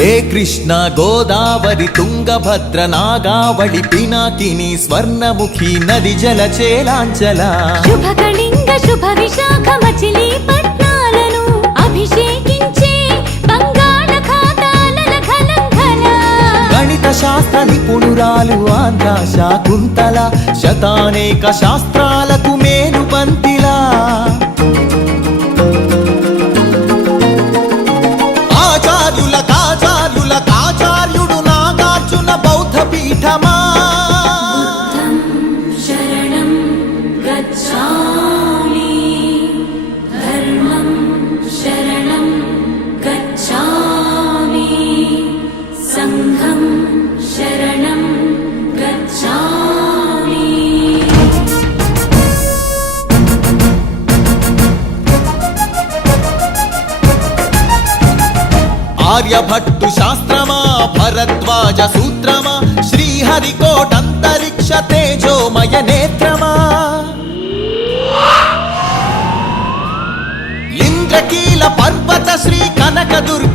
హే కృష్ణ గోదావరి తుంగభద్ర నాగావళి పినాకిని స్వర్ణముఖి నది జల చేలాంచల శుభ కళింగ శుభ విశాఖ మచిలీపట్నాలను అభిషేకించే బంగాళాఖాతాల ఖలంఖల గణిత శాస్త్ర నిపుణురాలు ఆంధ్ర శాకుంతల శతానేక శాస్త్రాలకు మేలు బంతిలా ఆచార్యుడు నాగార్జున బౌద్ధ పీఠమా శరణం గచ్ఛామి ధర్మం శరణం గచ్ఛామి సంఘం శరణం గచ్ఛామి ఆర్యభట్టు శాస్త్రమా భరద్వాజ సూత్రమా శ్రీహరికోటంతరిక్ష తేజోమయ నేత్రమా ఇంద్రకీల పర్వత శ్రీ కనకదుర్గ